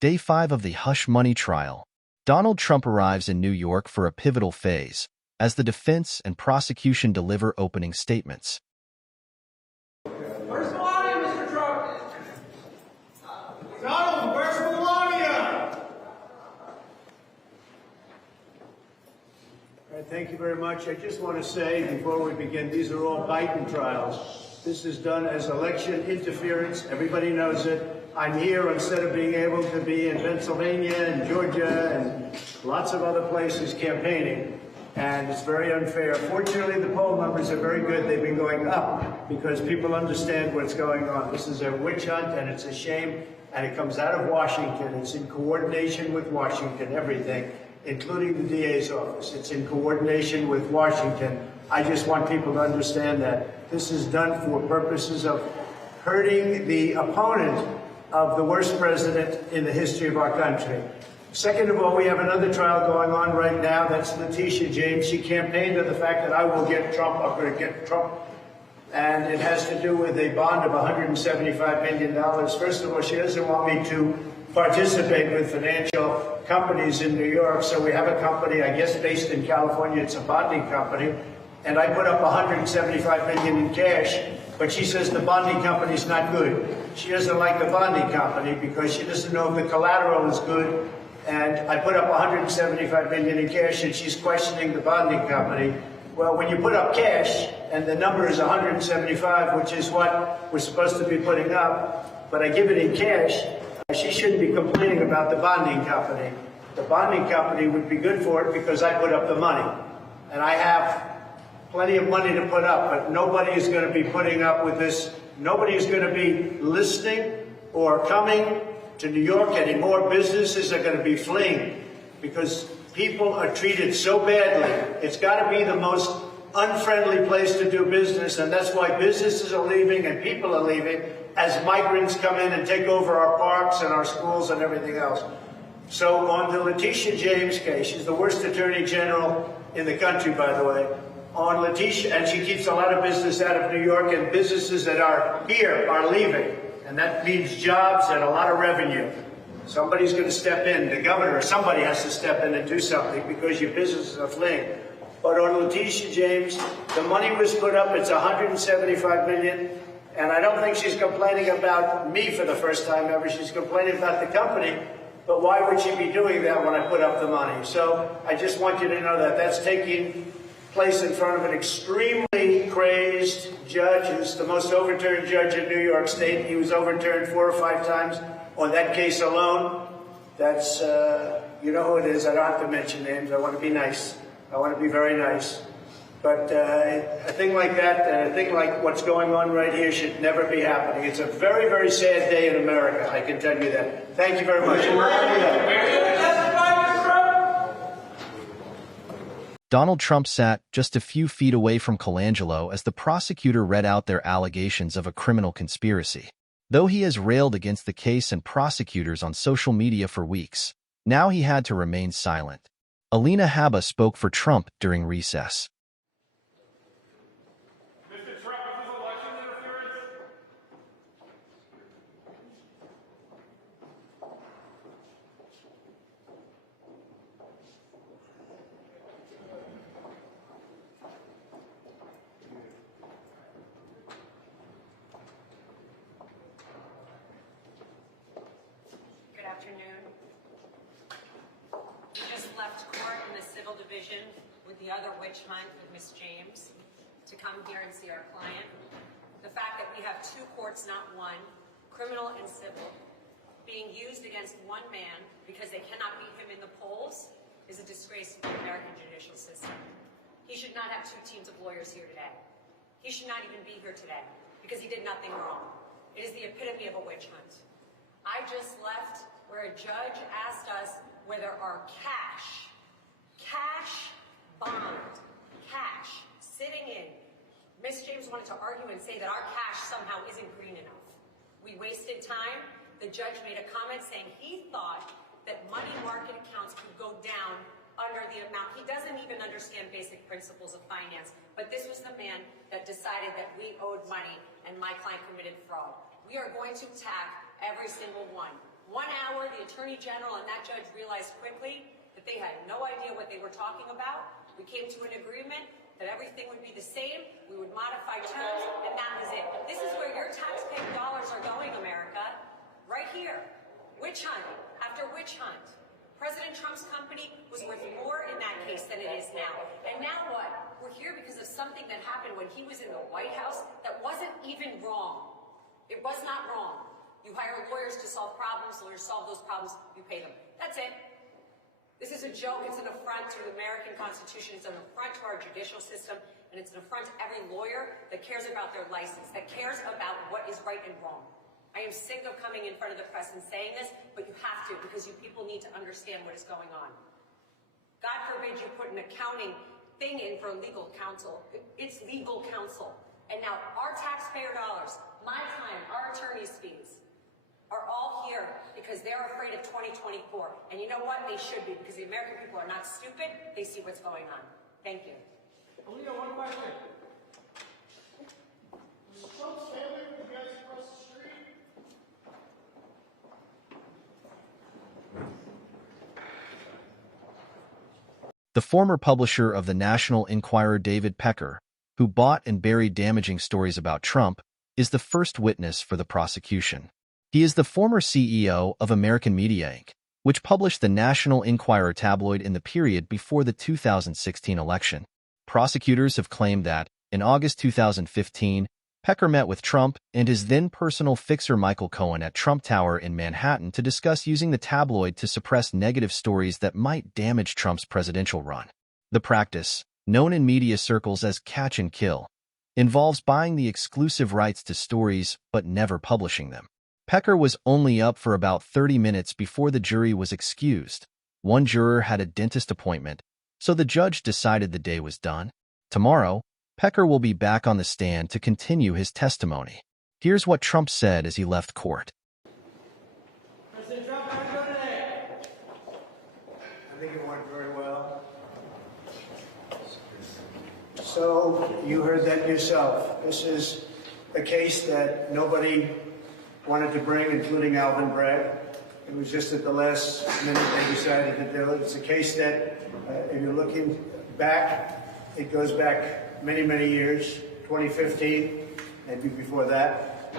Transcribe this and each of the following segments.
Day 5 of the hush money trial. Donald Trump arrives in New York for a pivotal phase, as the defense and prosecution deliver opening statements. Where's Melania, Mr. Trump? Donald, where's Melania? All right, thank you very much. I just want to say before we begin, these are all Biden trials. This is done as election interference. Everybody knows it. I'm here instead of being able to be in Pennsylvania and Georgia and lots of other places campaigning. And it's very unfair. Fortunately, the poll numbers are very good. They've been going up because people understand what's going on. This is a witch hunt, and it's a shame. And it comes out of Washington. It's in coordination with Washington, everything, including the DA's office. It's in coordination with Washington. I just want people to understand that this is done for purposes of hurting the opponent of the worst president in the history of our country. Second of all, we have another trial going on right now. That's Letitia James. She campaigned on the fact that I will get Trump, I'm going to get Trump. And it has to do with a bond of $175 million. First of all, she doesn't want me to participate with financial companies in New York. So we have a company, I guess, based in California. It's a bonding company. And I put up $175 million in cash. But she says the bonding company's not good. She doesn't like the bonding company because she doesn't know if the collateral is good. And I put up $175 million in cash, and she's questioning the bonding company. Well, when you put up cash, and the number is 175, which is what we're supposed to be putting up, but I give it in cash, she shouldn't be complaining about the bonding company. The bonding company would be good for it because I put up the money. And I have plenty of money to put up, but nobody is going to be putting up with this. Nobody is going to be listening or coming to New York anymore. Businesses are going to be fleeing because people are treated so badly. It's got to be the most unfriendly place to do business, and that's why businesses are leaving and people are leaving as migrants come in and take over our parks and our schools and everything else. So on the Letitia James case, she's the worst attorney general in the country, by the way. On Letitia, and she keeps a lot of business out of New York, and businesses that are here are leaving. And that means jobs and a lot of revenue. Somebody's going to step in. The governor or somebody has to step in and do something because your businesses are fleeing. But on Letitia James, the money was put up. It's $175 million. And I don't think she's complaining about me for the first time ever. She's complaining about the company. But why would she be doing that when I put up the money? So I just want you to know that that's taking place in front of an extremely crazed judge who's the most overturned judge in New York State. He was overturned 4 or 5 times on that case alone. That's, you know who it is. I don't have to mention names. I want to be nice. I want to be very nice. But a thing like that and a thing like what's going on right here should never be happening. It's a very, very sad day in America. I can tell you that. Thank you very much. Donald Trump sat just a few feet away from Colangelo as the prosecutor read out their allegations of a criminal conspiracy. Though he has railed against the case and prosecutors on social media for weeks, now he had to remain silent. Alina Habba spoke for Trump during recess. Mr. Trump, is this election interference? Good afternoon. We just left court in the civil division with the other witch hunt with Ms. James to come here and see our client. The fact that we have 2 courts, not one, criminal and civil, being used against one man because they cannot beat him in the polls is a disgrace to the American judicial system. He should not have 2 teams of lawyers here today. He should not even be here today because he did nothing wrong. It is the epitome of a witch hunt. I just left where a judge asked us whether our cash bond, sitting in. Ms. James wanted to argue and say that our cash somehow isn't green enough. We wasted time. The judge made a comment saying he thought that money market accounts could go down under the amount. He doesn't even understand basic principles of finance, but this was the man that decided that we owed money and my client committed fraud. We are going to attack every single one. 1 hour, the Attorney General and that judge realized quickly that they had no idea what they were talking about. We came to an agreement that everything would be the same, we would modify terms, and that was it. This is where your taxpaying dollars are going, America. Right here. Witch hunt after witch hunt. President Trump's company was worth more in that case than it is now. And now what? We're here because of something that happened when he was in the White House that wasn't even wrong. It was not wrong. You hire lawyers to solve problems, lawyers solve those problems, you pay them. That's it. This is a joke. It's an affront to the American Constitution. It's an affront to our judicial system. And it's an affront to every lawyer that cares about their license, that cares about what is right and wrong. I am sick of coming in front of the press and saying this, but you have to, because you people need to understand what is going on. God forbid you put an accounting thing in for legal counsel. It's legal counsel. And now our taxpayer dollars, my time, our attorney's fees, are all here because they're afraid of 2024. And you know what? They should be, because the American people are not stupid. They see what's going on. Thank you. Alina, one question. Was Trump's family with you guys across the street? The former publisher of the National Enquirer, David Pecker, who bought and buried damaging stories about Trump, is the first witness for the prosecution. He is the former CEO of American Media Inc., which published the National Enquirer tabloid in the period before the 2016 election. Prosecutors have claimed that, in August 2015, Pecker met with Trump and his then-personal fixer Michael Cohen at Trump Tower in Manhattan to discuss using the tabloid to suppress negative stories that might damage Trump's presidential run. The practice, known in media circles as catch and kill, involves buying the exclusive rights to stories but never publishing them. Pecker was only up for about 30 minutes before the jury was excused. One juror had a dentist appointment, so the judge decided the day was done. Tomorrow, Pecker will be back on the stand to continue his testimony. Here's what Trump said as he left court. President Trump, how did it go today? I think it went very well. So you heard that yourself. This is a case that nobody wanted to bring, including Alvin Bragg. It was just at the last minute they decided to do it. It's a case that, if you're looking back, it goes back many, many years, 2015, maybe before that.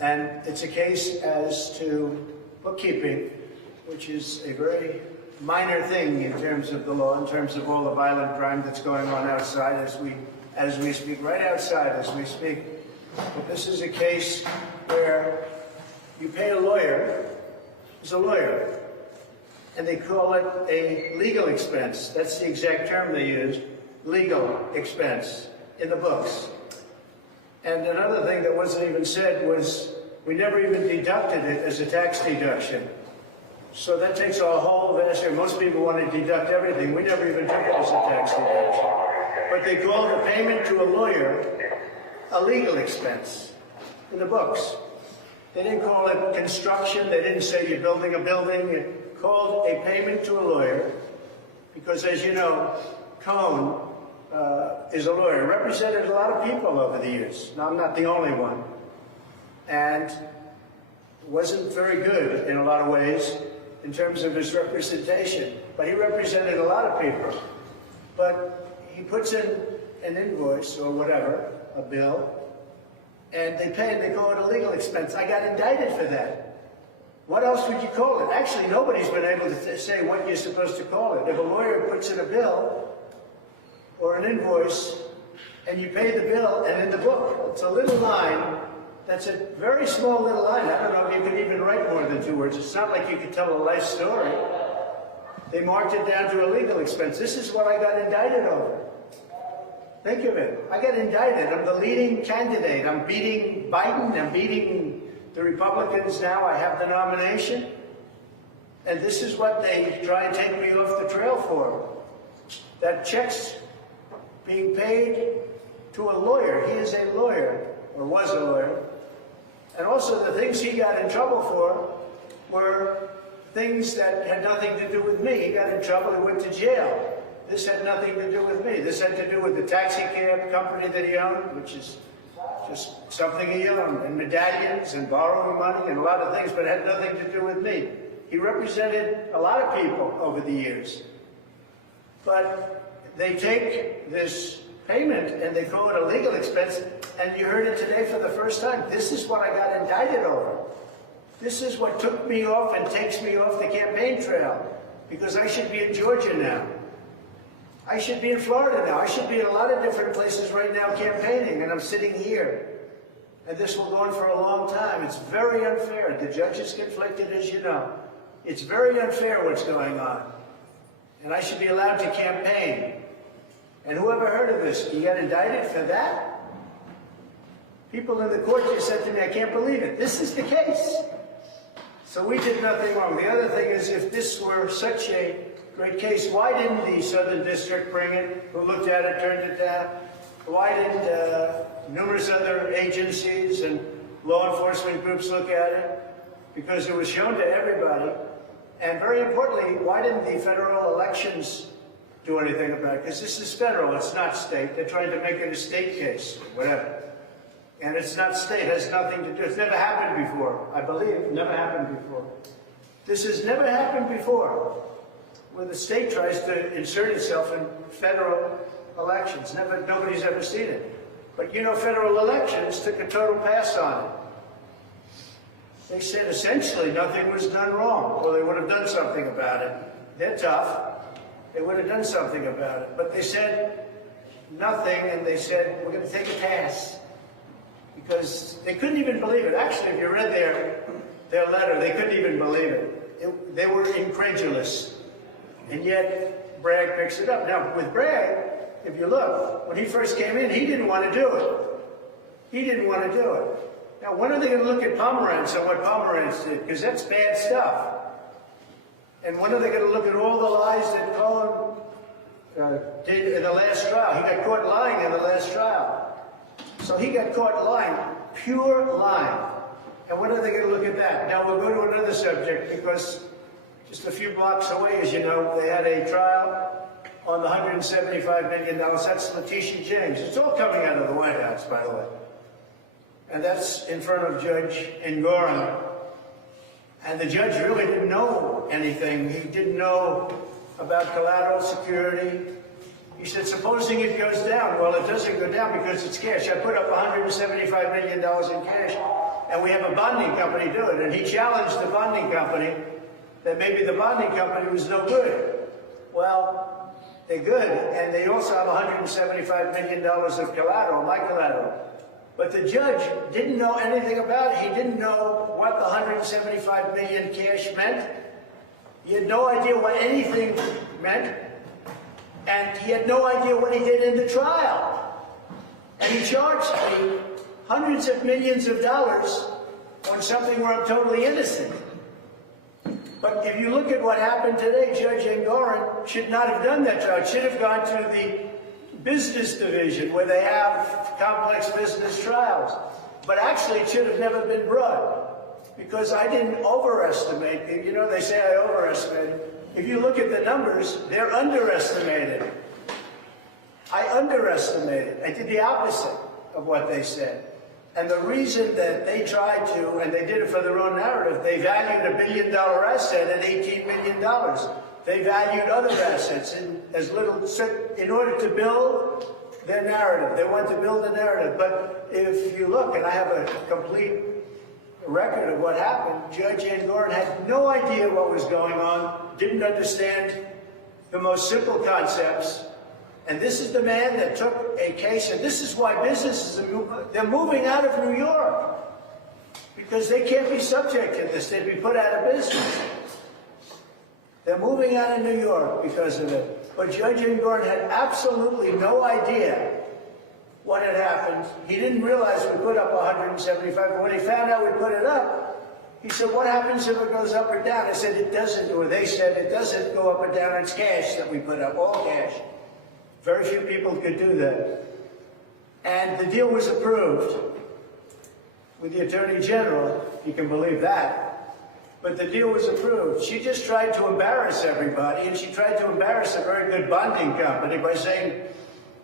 And it's a case as to bookkeeping, which is a very minor thing in terms of the law, in terms of all the violent crime that's going on outside as we speak, right outside as we speak. But this is a case where you pay a lawyer, who's a lawyer, and they call it a legal expense. That's the exact term they use. Legal expense in the books. And another thing that wasn't even said was we never even deducted it as a tax deduction. So that takes a whole vast area. Most people want to deduct everything. We never even took it as a tax deduction. But they called the payment to a lawyer a legal expense in the books. They didn't call it construction. They didn't say you're building a building. It called a payment to a lawyer because, as you know, Cohen is a lawyer, represented a lot of people over the years. Now, I'm not the only one. And wasn't very good in a lot of ways in terms of his representation. But he represented a lot of people. But he puts in an invoice or whatever, a bill, and they pay it, they call it a legal expense. I got indicted for that. What else would you call it? Actually, nobody's been able to say what you're supposed to call it. If a lawyer puts in a bill or an invoice, and you pay the bill, and in the book, it's a little line, that's a very small little line. I don't know if you could even write more than 2 words. It's not like you could tell a life story. They marked it down to a legal expense. This is what I got indicted over. Think of it. I got indicted. I'm the leading candidate. I'm beating Biden. I'm beating the Republicans now. I have the nomination. And this is what they try and take me off the trail for. That checks being paid to a lawyer. He is a lawyer, or was a lawyer. And also the things he got in trouble for were things that had nothing to do with me. He got in trouble and went to jail. This had nothing to do with me. This had to do with the taxi cab company that he owned, which is just something he owned, and medallions and borrowing money and a lot of things, but it had nothing to do with me. He represented a lot of people over the years. But they take this payment and they call it a legal expense, and you heard it today for the first time. This is what I got indicted over. This is what took me off and takes me off the campaign trail, because I should be in Georgia now. I should be in Florida now. I should be in a lot of different places right now campaigning, and I'm sitting here. And this will go on for a long time. It's very unfair. The judge is conflicted, as you know. It's very unfair what's going on. And I should be allowed to campaign. And whoever heard of this, you got indicted for that? People in the court just said to me, I can't believe it. This is the case. So we did nothing wrong. The other thing is, if this were such a great case, why didn't the Southern District bring it? Who looked at it, turned it down? Why didn't numerous other agencies and law enforcement groups look at it? Because it was shown to everybody. And very importantly, why didn't the federal elections do anything about it? Because this is federal, it's not state. They're trying to make it a state case, whatever. And it's not state, it has nothing to do. It's never happened before, I believe. Never happened before. This has never happened before, where the state tries to insert itself in federal elections. Nobody's ever seen it. But you know, federal elections took a total pass on it. They said essentially nothing was done wrong, or they would have done something about it. They're tough. They would have done something about it. But they said nothing, and they said, we're going to take a pass. Because they couldn't even believe it. Actually, if you read their letter, they couldn't even believe it. They were incredulous. And yet, Bragg picks it up. Now, with Bragg, if you look, when he first came in, he didn't want to do it. He didn't want to do it. Now, when are they going to look at Pomerantz and what Pomerantz did? Because that's bad stuff. And when are they going to look at all the lies that Cohen did in the last trial? He got caught lying in the last trial. So he got caught lying, pure lying. And when are they going to look at that? Now we'll go to another subject, because just a few blocks away, as you know, they had a trial on the $175 million. That's Letitia James. It's all coming out of the White House, by the way. And that's in front of Judge Engoron. And the judge really didn't know anything. He didn't know about collateral security. He said, supposing it goes down. Well, it doesn't go down because it's cash. I put up $175 million in cash, and we have a bonding company do it. And he challenged the bonding company that maybe the bonding company was no good. Well, they're good, and they also have $175 million of collateral, my collateral. But the judge didn't know anything about it. He didn't know what the $175 million cash meant. He had no idea what anything meant. And he had no idea what he did in the trial. And he charged me hundreds of millions of dollars on something where I'm totally innocent. But if you look at what happened today, Judge Engoron should not have done that trial. It should have gone to the business division where they have complex business trials. But actually, it should have never been brought, because I didn't overestimate. You know, they say I overestimated. If you look at the numbers, they're underestimated. I underestimated. I did the opposite of what they said. And the reason that they tried to, and they did it for their own narrative, they valued a $1 billion asset at $18 million. They valued other assets in order to build their narrative. They want to build a narrative. But if you look, and I have a complete record of what happened, Judge Arthur had no idea what was going on, didn't understand the most simple concepts. And this is the man that took a case, and this is why businesses, they're moving out of New York, because they can't be subject to this. They'd be put out of business. They're moving out of New York because of it. But Judge Arthur had absolutely no idea what had happened. He didn't realize we put up 175, but when he found out we put it up, he said, what happens if it goes up or down? I said, it doesn't, or they said, it doesn't go up or down, it's cash that we put up, all cash. Very few people could do that. And the deal was approved with the Attorney General, if you can believe that. But the deal was approved. She just tried to embarrass everybody, and she tried to embarrass a very good bonding company by saying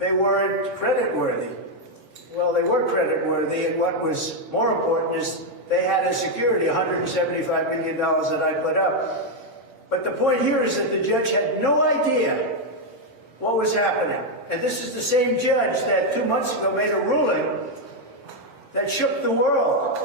they weren't creditworthy. Well, they were creditworthy, and what was more important is they had as security $175 million that I put up. But the point here is that the judge had no idea what was happening. And this is the same judge that 2 months ago made a ruling that shook the world.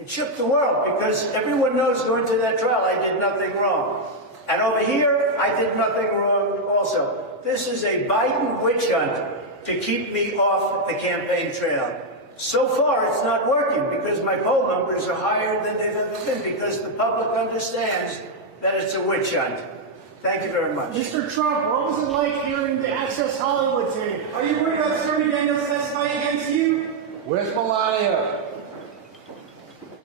It shook the world because everyone knows going to that trial I did nothing wrong. And over here, I did nothing wrong also. This is a Biden witch hunt to keep me off the campaign trail. So far, it's not working because my poll numbers are higher than they've ever been because the public understands that it's a witch hunt. Thank you very much. Mr. Trump, what was it like hearing the Access Hollywood tape? Are you worried about Stormy Daniels testifying against you? Where's Melania?